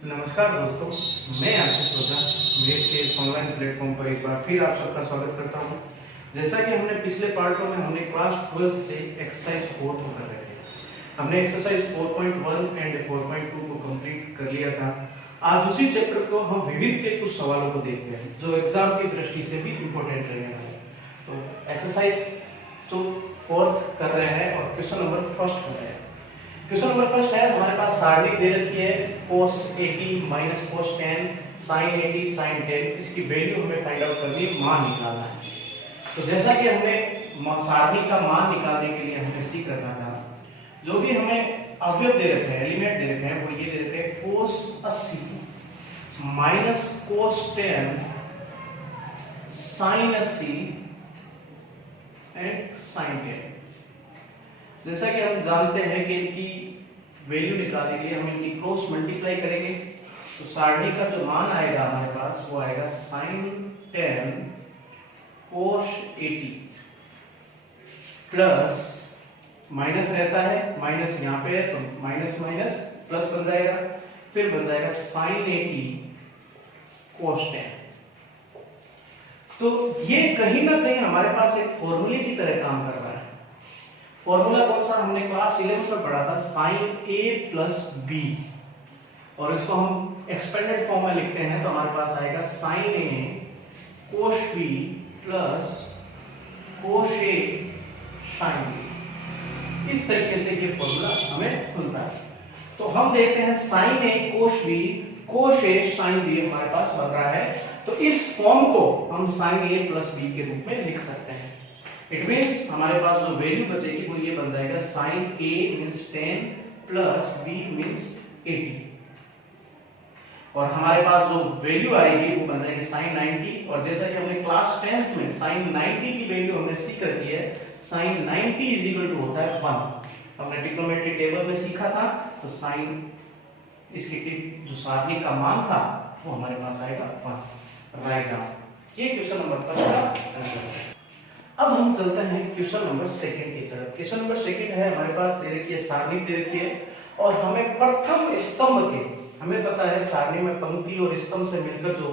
नमस्कार दोस्तों, मैं आशीष ओझा मेथ के इस ऑनलाइन प्लेटफॉर्म पर एक बार फिर आप सबका स्वागत करता हूं। जैसा कि हमने पिछले पार्टों में हमने क्लास 12 से एक्सरसाइज 4 को कर रहे थे। हमने एक्सरसाइज 4.1 एंड 4.2 को कंप्लीट कर लिया था। आज उसी चैप्टर को हम विविध के कुछ सवालों को देखते हैं जो एग्जाम की दृष्टि से भी इम्पोर्टेंट रहेगा। तो एक्सरसाइज तो 4th कर रहे हैं और क्वेश्चन नंबर फर्स्ट कर रहे हैं। क्वेश्चन नंबर फर्स्ट है, हमारे पास सारणी दे रखी है cos 80 minus cos 10 sin 80 sin 10। इसकी वैल्यू हमें फाइंड आउट करनी है, मान निकालना है। तो जैसा कि हमने सारणी का मान निकालने के लिए हमें सी करना था, जो भी हमें अवयव दे रखे हैं, एलिमेंट दे रखे हैं, वो ये दे रखे हैं cos 80 minus cos 10 sin 80 and sin 10। जैसा कि हम जानते हैं कि इनकी वैल्यू निकालने के लिए हम इनकी क्रॉस मल्टीप्लाई करेंगे, तो सारणी का जो मान आएगा हमारे पास वो आएगा sin 10 cos 80 प्लस माइनस रहता है, माइनस यहाँ पे है तो माइनस माइनस प्लस बन जाएगा, फिर बन जाएगा sin 80 cos 10। तो ये कहीं ना कहीं हमारे पास एक फॉर्मूले की तरह काम कर रहा है। फॉर्मूला कौन सा? हमने क्लास 11 में पढ़ा था, sin a प्लस b, और इसको हम एक्सपेंडेड फॉर्म में लिखते हैं तो हमारे पास आएगा sin a cos b plus cos a sin b। इस तरीके से ये फॉर्मूला हमें खुलता है। तो हम देखते हैं sin a cos b cos a sin b हमारे पास बन रहा है, तो इस फॉर्म को हम sin a प्लस b के रूप में लिख सकते हैं। इट मींस हमारे पास जो वैल्यू बचेगी वो ये बन जाएगा sin a means 10 plus b means 80, और हमारे पास जो वैल्यू आएगी वो बन जाएगी sin 90। और जैसा कि हमने क्लास 10th में sin 90 की वैल्यू हमने सीख रखी है, sin 90 इज इक्वल टू होता है 1। हमने ट्रिग्नोमेट्री टेबल में सीखा था, तो sin इसकी जो सारणी का मान था वो हमारे पास आएगा 1। राइट नाउ ये क्वेश्चन नंबर 1 का आंसर है। अब हम चलते हैं क्वेश्चन नंबर 2 की तरफ। क्वेश्चन नंबर 2 है, हमारे पास दे रखी है सारणी दे रखी है, और हमें प्रथम स्तंभ के, हमें पता है सारणी में पंक्ति और स्तंभ से मिलकर जो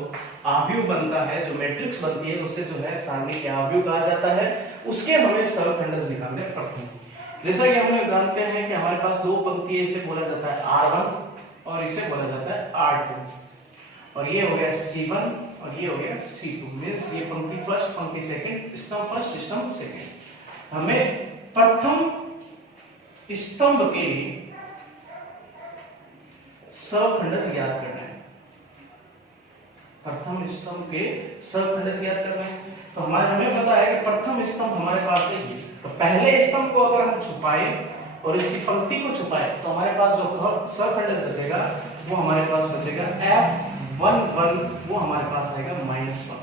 आव्यूह बनता है, जो मैट्रिक्स बनती है, उसे जो है सारणी के आव्यूह कहा जाता है। उसके हमें सरलखंड निकालने प्रथम। जैसा कि हम लोग जानते हैं कि हमारे पास दो पंक्ति है, इसे बोला जाता है R1 और इसे बोला जाता है R2, और ये हो गया C1 और ये हो गया C2। मींस ये पंक्ति फर्स्ट, पंक्ति सेकंड, स्तंभ फर्स्ट, स्तंभ सेकंड। हमें प्रथम स्तंभ के सखंड ज्ञात करना है। प्रथम स्तंभ के सखंड ज्ञात करना है, तो हमें पता है कि प्रथम स्तंभ हमारे पास है ये। तो पहले स्तंभ को अगर हम छुपाए और इसकी पंक्ति को छुपाए तो हमारे पास जो सखंड बचेगा वो हमारे पास बचेगा F11, वो हमारे पास आएगा -1।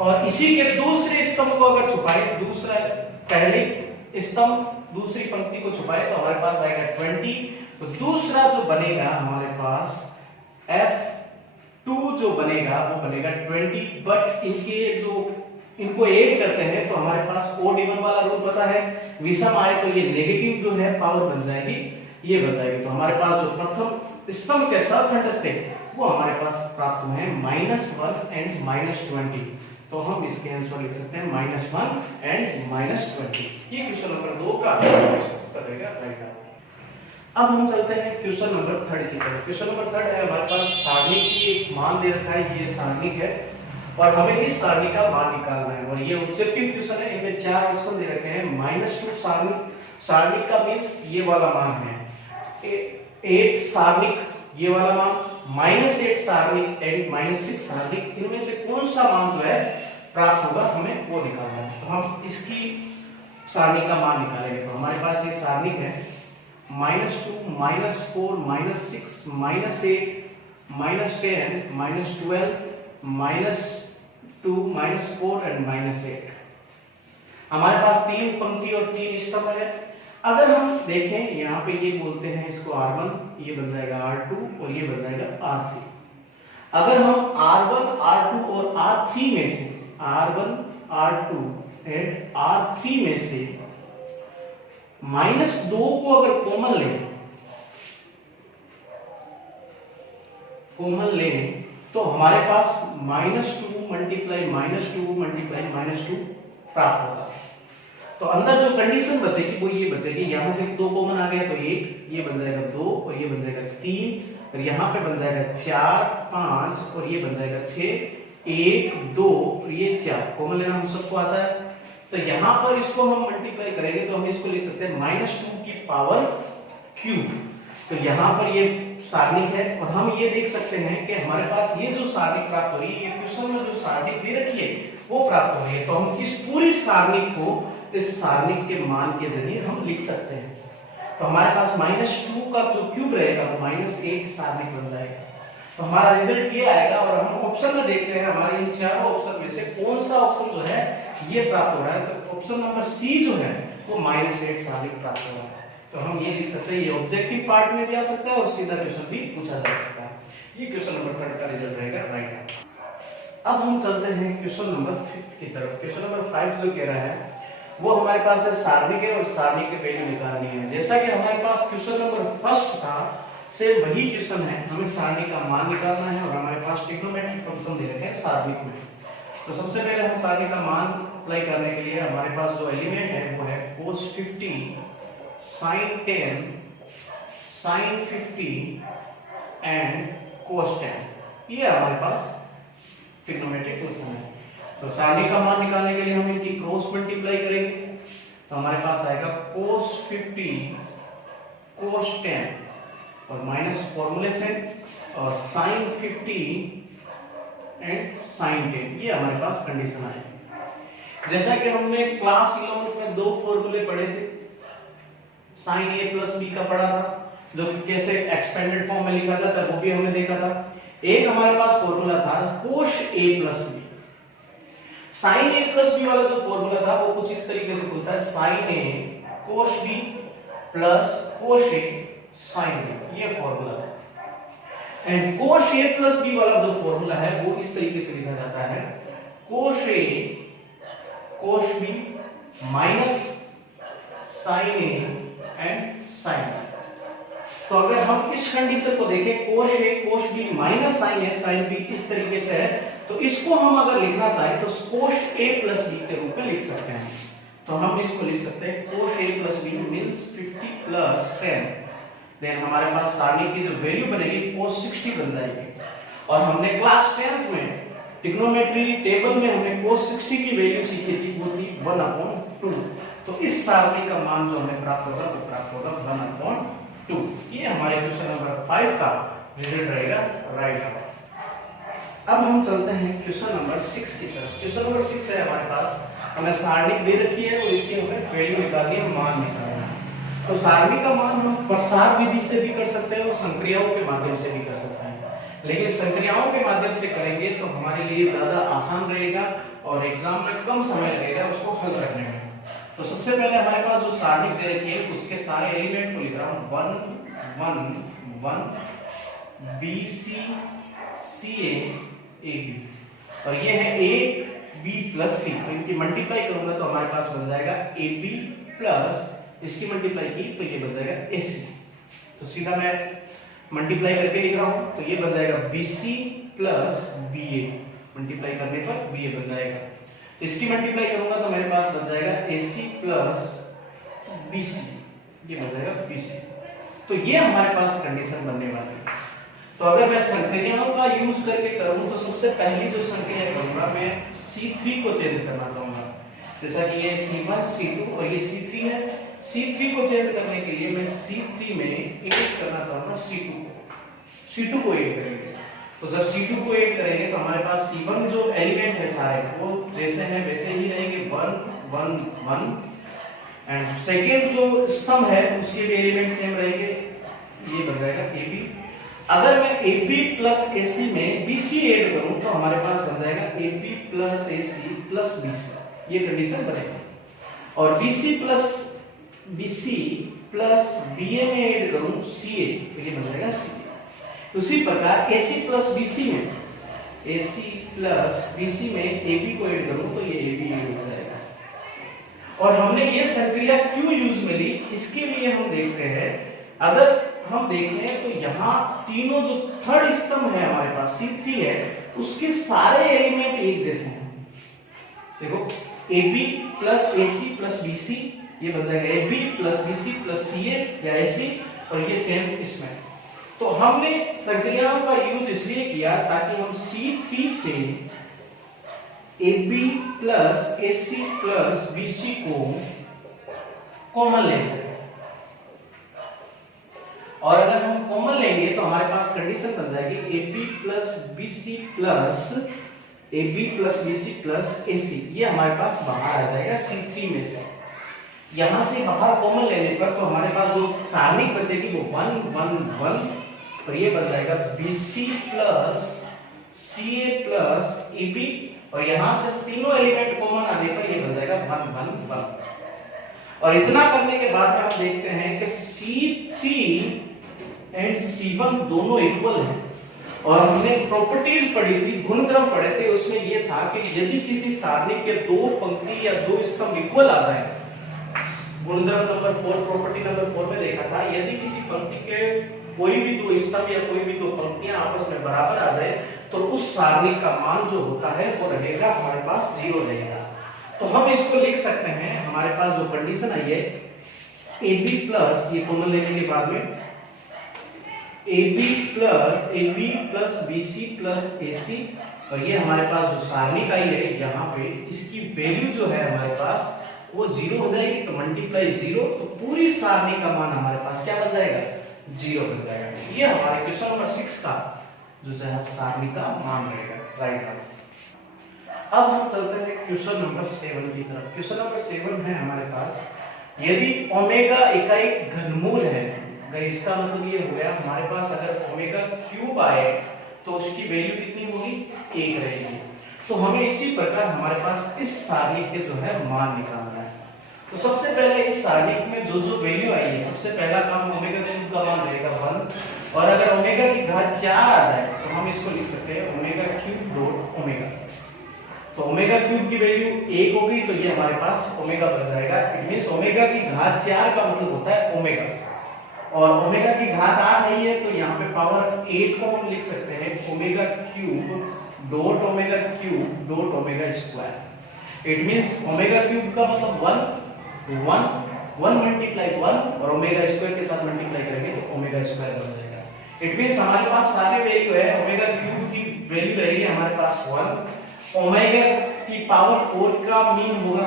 और इसी के दूसरे स्तंभ को अगर छुपाए, दूसरा पहली स्तंभ दूसरी पंक्ति को छुपाए तो हमारे पास आएगा 20। तो दूसरा जो बनेगा हमारे पास F2 जो बनेगा वो बनेगा 20, बट इनको ऐड करते हैं तो हमारे पास ओड इवन वाला रूल पता है, विषम आए तो ये नेगेटिव जो है पावर बन जाएगी, ये बन जाएगी। तो हमारे पास जो प्रथम स्तंभ के सखंड थे वो हमारे पास प्राप्त हुए हैं -1 एंड -20। तो हम इसके आंसर लिख सकते हैं -1 एंड -20। ये क्वेश्चन नंबर 2 का आंसर रहेगा। राइट। अब हम चलते हैं क्वेश्चन नंबर 3 की तरफ। क्वेश्चन नंबर 3 है, हमारे पास सारणी की एक मान दे रखा है, ये सारणी है और हमें इस सारणी का मान निकालना है, और ये ऑब्जेक्टिव क्वेश्चन है। इनमें 4 ऑप्शन दे रखे हैं। -2 सारणी का मींस ये वाला मान है, 8 सारणिक ये वाला मान, -8 सारणिक एंड -6 सारणिक, इनमें से कौन सा मान जो है प्राप्त होगा हमें वो निकालना है। तो हम इसकी सारणी का मान निकालेंगे। तो हमारे पास ये सारणिक है -2 -4 -6 -8 -10 -12 -2 -4 एंड -8। हमारे पास 3 पंक्ति और 3 स्तंभ है। अगर हम देखें यहाँ पे ये बोलते हैं इसको R1, ये बन जाएगा R2 और ये बन जाएगा R3। अगर हम R1 R2 और R3 में से R1 R2 एंड R3 में से -2 को अगर कॉमन लें कॉमन लें तो हमारे पास -2 मल्टीप्लाई -2 प्राप्त होगा। तो अंदर जो कंडीशन बचेगी वो ये बचेगी, यहां से 2 कॉमन आ गया तो 1, ये बन जाएगा 2 और ये बन जाएगा 3, और यहाँ पे बन जाएगा 4, 5 और ये बन जाएगा 6, 1, 2 और ये 4 कॉमन लेना हम सबको आता है। तो यहाँ पर इसको हम मल्टीप्लाई करेंगे तो हम इसको लिख सकते हैं -2 की पावर क्यूब। तो यहाँ पर ये सारणिक है और हम ये देख सकते हैं कि हमारे पास ये जो सारणिक प्राप्त हो रही है, ये क्वेश्चन में जो सारणिक दे रखी है वो प्राप्त हो रही है। तो हम इस पूरी सारणिक को इस सारणिक के मान के जरिए हम लिख सकते हैं। तो हमारे पास -2 का जो क्यूब रहेगा वो -8 सारणिक बन जाएगा। तो हमारा रिजल्ट ये आएगा और हम ऑप्शन में देखते हैं हमारे इन चारों ऑप्शन में से कौन सा ऑप्शन जो है ये प्राप्त हो रहा है। तो ऑप्शन नंबर सी जो है वो -8 सारणिक प्राप्त हो रहा है। तो हम ये लिख सकते हैं, ये ऑब्जेक्टिव पार्ट में भी आ सकता है और सीधा क्वेश्चन भी पूछा जा सकता है। ये क्वेश्चन नंबर 3 का रिजल्ट रहेगा राइट। अब हम चलते हैं क्वेश्चन नंबर 5 की तरफ। क्वेश्चन नंबर 5 जो कह रहा है वो हमारे पास है सारणिक है और सारणिक के वैल्यू निकालनी है। जैसा कि हमारे पास क्वेश्चन नंबर 1 था सेम वही क्वेश्चन है, हमें सारणिक का मान निकालना है और हमारे पास ट्रिग्नोमेट्रिक फंक्शन दे रखे हैं सारणिक में। तो सबसे पहले हम सारणिक का मान अप्लाई करने के लिए हमारे पास जो एलिमेंट है वो है cos 50 sin 10 sin 50 and cos 10। ये हमारे पास ट्रिग्नोमेट्रिक फंक्शन है। तो सारणिक का मान निकालने के लिए हम इनकी क्रॉस मल्टीप्लाई करेंगे तो हमारे पास आएगा cos 50 cos 10 और माइनस फॉर्मूले से और sin 50 एंड sin 10। ये हमारे पास कंडीशन आएगी। जैसा कि हमने क्लास 11 में 2 फॉर्मूले पढ़े थे, sin a प्लस b का पढ़ा था, जो कि कैसे एक्सपेंडेड फॉर्म में लिखा जाता है वो भी हमने देखा था। एक हमारे पास फॉर्मूला था cos a plus b। sin a plus b वाला जो फॉर्मूला था वो कुछ इस तरीके से खुलता है sin a cos b plus cos a sin b। ये फॉर्मूला है। And cos a plus b वाला जो फॉर्मूला है वो इस तरीके से लिखा जाता है cos a cos b minus sin a and sin b। तो अगर हम इस कंडीशन को देखें cos a cos b minus sin a sin b इस तरीके से है, तो इसको हम अगर लिखना चाहें तो cos a प्लस b के रूप में लिख सकते हैं। तो हम इसको लिख सकते हैं cos a plus b means 50 plus 10। Then हमारे पास सारणिक की जो वैल्यू बनेगी cos 60 बन जाएगी। और हमने क्लास 10th में ट्रिग्नोमेट्री टेबल में हमने cos 60 की वैल्यू सीखी थी, वो थी 1/2। तो इस सारणी का मान जो हमें प्राप्त होगा वो प्राप्त होगा 1/2। ये हमारे क्वेश्चन नंबर 5 का रिजल्ट रहेगा राइट। अब हम चलते हैं क्वेश्चन नंबर 6 की तरफ। क्वेश्चन नंबर 6 है हमारे पास, हमें सारणी दे रखी है और इसकी हमें वैल्यू निकालनी है, मान निकालना है। तो सारणी का मान हम प्रसार विधि से भी कर सकते हैं और संक्रियाओं के माध्यम से भी कर सकते हैं, लेकिन संक्रियाओं के माध्यम से करेंगे तो हमारे लिए ज्यादा आसान रहेगा और एग्जाम में कम समय लगेगा उसको हल करने में। तो सबसे पहले हमारे पास जो सारणी दे रखी है उसके सारे एलिमेंट को लिख रहा हूं 1 1 1 b c c a a b और ये है a b प्लस c। तो इनकी मल्टीप्लाई करूंगा तो हमारे पास बन जाएगा a b प्लस इसकी मल्टीप्लाई की तो ये बन जाएगा AC। तो सीधा मैं मल्टीप्लाई करके लिख रहा हूं तो ये बन जाएगा BC प्लस BA। मल्टीप्लाई करने पर BA बन जाएगा। इसकी मल्टीप्लाई करूंगा तो मेरे पास बन जाएगा AC प्लस BC, ये बन जाएगा BC। तो ये हमारे पास कंडीशन बनने वाली है। तो अगर मैं संक्रियाओं का यूज करके करूं तो सबसे पहली जो संक्रिया करूंगा मैं C3 को चेंज करना चाहूंगा। जैसा कि ये C1 C2 और ये C3 है। C3 को चेंज करने के लिए मैं C3 में ऐड करना चाहूंगा C2 को ऐड करेंगे। तो जब C2 को ऐड करेंगे तो हमारे पास C1 जो एलिमेंट है सारे वो जैसे हैं वैसे ही रहेंगे 1 1 1 एंड सेकेंड जो स्तंभ है उसके भी एलिमेंट सेम रहेंगे, ये बन जाएगा AB। अगर मैं AB प्लस AC में BC ऐड करूं तो हमारे पास बन जाएगा AB plus AC plus BC। ये कंडीशन बनेगी। और BC प्लस BA में ऐड करूं CA तो ये बन जाएगा CA। उसी प्रकार AC प्लस BC में AB को ऐड करूं तो ये AB ऐड हो जाएगा। और हमने ये संक्रिया क्यों यूज में ली इसके लिए हम देखते हैं, अगर हम देखें तो यहाँ तीनों जो थर्ड स्तंभ है हमारे पास C3 है, उसके सारे एलिमेंट एक जैसे हैं। देखो AB plus AC plus BC, ये बन जाएगा AB plus BC plus CA या AC, और ये सेम इसमें। तो हमने संक्रियाओं का यूज इसलिए किया ताकि हम C3 से AB plus AC plus BC को कॉमन ले सकें। और अगर हम कॉमन लेंगे तो हमारे पास कंडीशन बन जाएगी AB plus BC plus AC, ये हमारे पास बाहर आ जाएगा C3 में से। यहां से बाहर कॉमन लेने पर तो हमारे पास जो सारणिक बचेगी वो 1 1 1, और ये बन जाएगा BC plus CA plus AB, और यहां से तीनों एलिमेंट कॉमन आने पर ये बन जाएगा 1 1 1। और इतना करने के बाद हम देखते हैं कि C3 एंड C1 दोनों इक्वल हैं। और हमने प्रॉपर्टीज पढ़ी थी, गुणक्रम पढ़े थे, उसमें ये था कि यदि किसी सारणी के दो पंक्ति या दो स्तंभ इक्वल आ जाए, गुणक्रम नंबर 4 प्रॉपर्टी नंबर 4 में देखा था, यदि किसी पंक्ति के कोई भी दो स्तंभ या कोई भी दो पंक्तियां आपस में बराबर आ जाए तो उस सारणी का मान जो होता है वो रहेगा हमारे पास 0 रहेगा। तो हम इसको लिख सकते हैं, हमारे पास जो कंडीशन आई है AB प्लस, ये कॉमन लेने के बाद में AB plus BC plus AC, और ये हमारे पास जो सारणी का ही है, यहाँ पे इसकी वैल्यू जो है हमारे पास वो 0 हो जाएगी, तो मल्टीप्लाई 0, तो पूरी सारणी का मान हमारे पास क्या बन जाएगा, 0 बन जाएगा। ये हमारे क्वेश्चन नंबर 6 का जो है सारणी का मान रहेगा, राइट। अब हम चलते हैं क्वेश्चन नंबर 7 की तरफ। क्वेश्चन नंबर 7 है हमारे पास, यदि ओमेगा इकाई घनमूल है, इसका मतलब ये हो गया हमारे पास अगर ओमेगा क्यूब आए तो उसकी वैल्यू कितनी होगी, 1 रहेगी। तो हमें इसी प्रकार हमारे पास इस सारणी के जो है मान निकालना है। तो सबसे पहले इस सारणी में जो जो वैल्यू आई है, सबसे पहला काम ओमेगा क्यूब का मान रहेगा 1, और अगर ओमेगा की घात 4 आ जाए तो हम इसको लिख सकते हैं ओमेगा क्यूब डॉट ओमेगा। तो ओमेगा क्यूब की वैल्यू 1 होगी, तो ये हमारे पास ओमेगा बन जाएगा। इट मींस ओमेगा की घात 4 का मतलब होता है ओमेगा, और ओमेगा की घात 8 है तो यहाँ पे पावर 8 को हम लिख सकते हैं omega cube dot omega square. It means omega cube का मतलब 1 मल्टीप्लाई 1, और ओमेगा स्क्वायर के साथ मल्टीप्लाई करेंगे तो ओमेगा स्क्वायर बन जाएगा। इट मींस हमारे पास सारे वैल्यू है, ओमेगा क्यूब की वैल्यू रहेगी हमारे पास 1, ओमेगा की पावर 4 का मीन होगा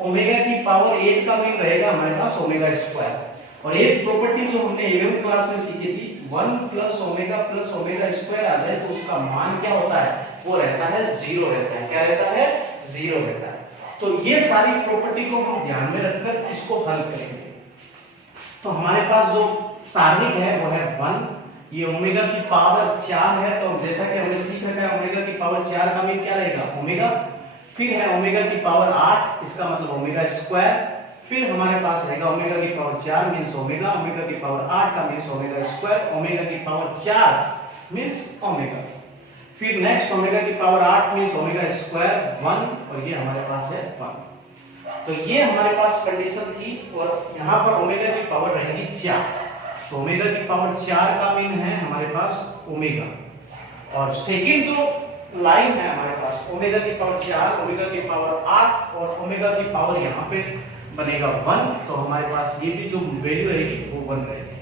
ओमेगा की पावर 8 का मीन रहेगा हमारे पास ओमेगा स्क्वायर। और एक प्रॉपर्टी जो हमने 11th क्लास में सीखी थी, 1 प्लस ओमेगा स्क्वायर आ जाए तो उसका मान क्या होता है, वो रहता है 0 रहता है। क्या रहता है, 0 रहता है। तो ये सारी प्रॉपर्टी को हम ध्यान में रखकर इसको हल करेंगे। तो हमारे पास जो सारणिक है वो है 1, ये ओमेगा की पावर 4 है, तो जैसा कि हमने सीख रखा है ओमेगा की पावर 4 का मीन क्या रहेगा, ओमेगा। फिर है ओमेगा की पावर 8, इसका मतलब ओमेगा स्क्वायर। फिर हमारे पास रहेगा ओमेगा की पावर 4 मींस ओमेगा की पावर 8 का मींस ओमेगा स्क्वायर, ओमेगा की पावर 4 मींस ओमेगा। फिर नेक्स्ट ओमेगा की पावर 8 मींस ओमेगा स्क्वायर 1, और ये हमारे पास है 1। तो ये हमारे पास कंडीशन थी, और यहाँ पर ओमेगा की पावर रहेगी 4, तो ओमेगा की पावर 4 का मीन है हमारे पास ओमेगा। और सेकंड जो लाइन है हमारे पास ओमेगा की पावर 4, ओमेगा की पावर 8, और ओमेगा की पावर यहाँ पे बनेगा 1, तो हमारे पास ये भी जो वैल्यू रहेगी वो 1 रहेगी।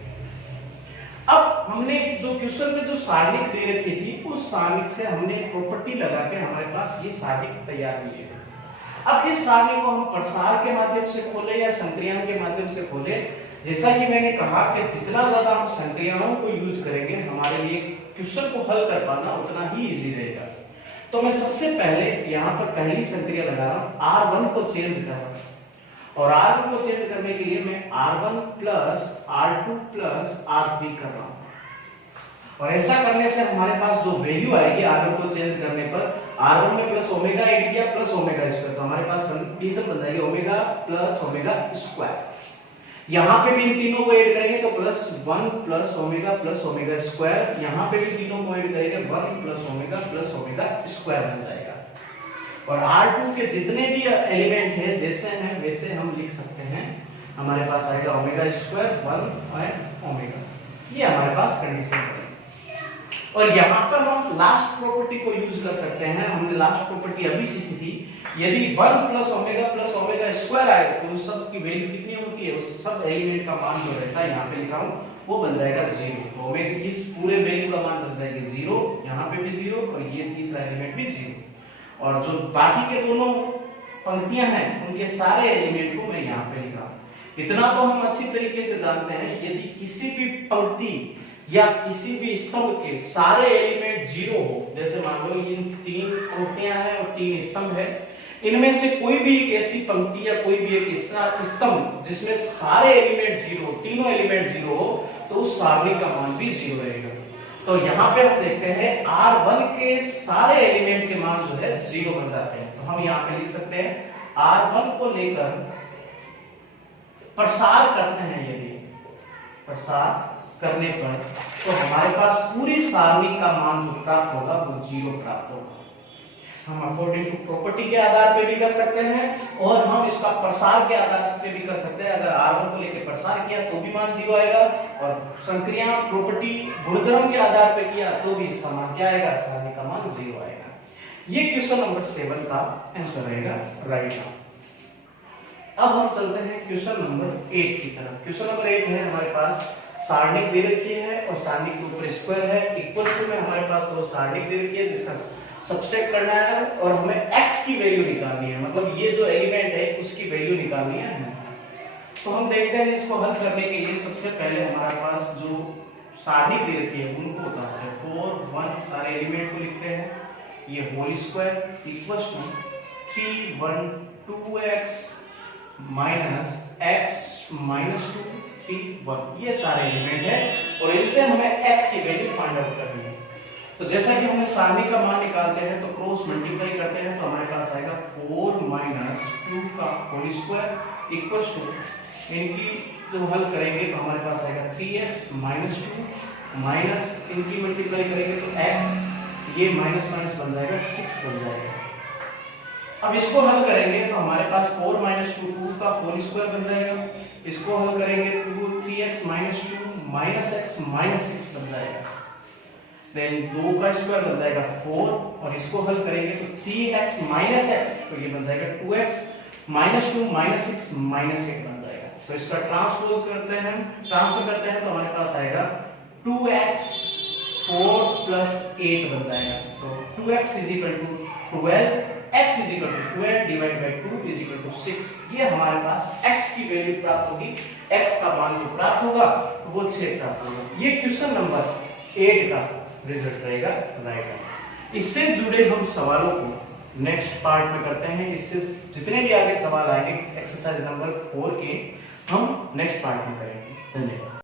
अब हमने जो क्वेश्चन में जो सारणिक दे रखी थी, उस सारणिक से हमने प्रॉपर्टी लगा के हमारे पास ये सारणिक तैयार हुई है। अब इस सारणी को हम प्रसार के माध्यम से खोले या संक्रियाओं के माध्यम से खोले, जैसा कि मैंने कहा कि जितना ज्यादा हम संक्रियाओं को यूज करेंगे हमारे लिए क्वेश्चन को हल कर पाना उतना ही इजी रहेगा। तो मैं सबसे पहले यहाँ पर पहली संक्रिया लगा रहा हूँ, R1 को चेंज कर रहा हूँ, और R1 को चेंज करने के लिए मैं R1 plus R2 plus R3 कर रहा हूं। और ऐसा करने से हमारे पास जो वैल्यू आएगी R1 को चेंज करने पर, R1 में प्लस ओमेगा ऐड किया प्लस ओमेगा स्क्वायर, तो हमारे पास कंडीशन बन जाएगी ओमेगा प्लस ओमेगा स्क्वायर। यहाँ पे भी इन तीनों को ऐड करेंगे तो प्लस 1 प्लस ओमेगा स्क्वायर, यहाँ पे भी तीनों को ऐड करेंगे 1 प्लस ओमेगा स्क्वायर बन जाएगा। और R2 के जितने भी एलिमेंट हैं जैसे हैं वैसे हम लिख सकते हैं। हमारे पास आएगा ओमेगा स्क्वायर 1 और ओमेगा। ये हमारे पास कंडीशन है। और यहाँ पर हम लास्ट प्रॉपर्टी को यूज कर सकते हैं। हमने लास्ट प्रॉपर्टी अभी सीखी थी, यदि 1 प्लस ओमेगा स्क्वायर आए तो उस सब की वैल्यू कितनी होती है, उस सब एलिमेंट का मान जो रहता है यहाँ पे लिखा हूँ वो बन जाएगा 0। तो ओमेगा इस पूरे वैल्यू का मान बन जाएगी 0, यहाँ पे भी 0 और ये तीसरा एलिमेंट भी 0। और जो बाकी के दोनों पंक्तियां हैं उनके सारे एलिमेंट को मैं यहाँ पे लिखा। इतना तो हम अच्छी तरीके से जानते हैं, यदि किसी भी पंक्ति या किसी भी स्तंभ के सारे एलिमेंट 0 हो, जैसे मान लो इन 3 पंक्तियां हैं और 3 स्तंभ है, इनमें से कोई भी एक ऐसी पंक्ति या कोई भी एक स्तंभ जिसमें सारे एलिमेंट 0, तीनों एलिमेंट 0 हो, तो उस सारणी का मान भी 0 रहेगा। तो यहाँ पे हम देखते हैं R1 के सारे एलिमेंट के मान जो है 0 बन जाते हैं। तो हम यहाँ पे लिख सकते हैं R1 को लेकर प्रसार करते हैं, यदि प्रसार करने पर तो हमारे पास पूरी सारणी का मान जो प्राप्त होगा वो 0 प्राप्त होगा। हम अकॉर्डिंग टू प्रॉपर्टी के आधार पे भी कर सकते हैं और हम इसका प्रसार के आधार पे भी कर सकते हैं। अगर R1 को लेकर प्रसार किया तो भी मान 0 आएगा और संक्रिया प्रॉपर्टी गुणधर्म के आधार पे किया तो भी इसका मान क्या आएगा, सारणी का मान 0 आएगा। ये क्वेश्चन नंबर 7 का आंसर रहेगा, राइट। अब हम चलते हैं क्वेश्चन नंबर 8 की तरफ। क्वेश्चन नंबर 8 है हमारे पास सारणिक दे रखी है और सारणिक के ऊपर स्क्वायर है, इक्वल टू में हमारे पास दो सारणिक दे रखी है जिसका सब्सट्रैक्ट करना है और हमें x की वैल्यू निकालनी है, मतलब ये जो एलिमेंट है उसकी वैल्यू निकालनी है। तो हम देखते हैं इसको हल करने के लिए सबसे पहले हमारे पास जो सारणिक दे रखी है उनको उतारते हैं। 4 1 सारे एलिमेंट को लिखते हैं, ये whole square equals to 3 1 2x minus x minus 2 3 1, ये सारे एलिमेंट है और इनसे हमें x की वैल्यू फाइंड आउट करनी है। तो जैसा कि हमने सारणी का मान निकालते हैं तो क्रॉस मल्टीप्लाई करते हैं तो हमारे पास आएगा 4 माइनस 2 का होल स्क्वायर इक्वल्स टू, इनकी जो हल करेंगे तो हमारे पास आएगा 3x माइनस 2 माइनस इनकी मल्टीप्लाई करेंगे तो x, ये माइनस माइनस बन जाएगा 6 बन जाएगा। अब इसको हल करेंगे तो हमारे पास 4 माइनस 2 2 का होल स्क्वायर बन जाएगा, इसको हल करेंगे 3x minus 2 minus x minus 6 बन जाएगा। देन 2 का स्क्वायर बन जाएगा 4 और इसको हल करेंगे तो 3x माइनस x, तो ये बन जाएगा 2x माइनस 2 माइनस 6 माइनस 8 बन जाएगा। तो इसका ट्रांसपोज करते हैं, ट्रांसफर करते हैं तो हमारे पास आएगा 2x 4 प्लस 8 बन जाएगा। तो 2x is equal to 12, x is equal to 12 divide by 2 is equal to 6। ये हमारे पास x की वैल्यू प्राप्त होगी, x का मान जो प्राप्त होगा वो 6 प्राप्त होगा। ये क्वेश्चन नंबर 8 का रिजल्ट रहेगा, राइट। इससे जुड़े हम सवालों को नेक्स्ट पार्ट में करते हैं। इससे जितने भी आगे सवाल आएंगे एक्सरसाइज नंबर 4 के हम नेक्स्ट पार्ट में करेंगे। धन्यवाद।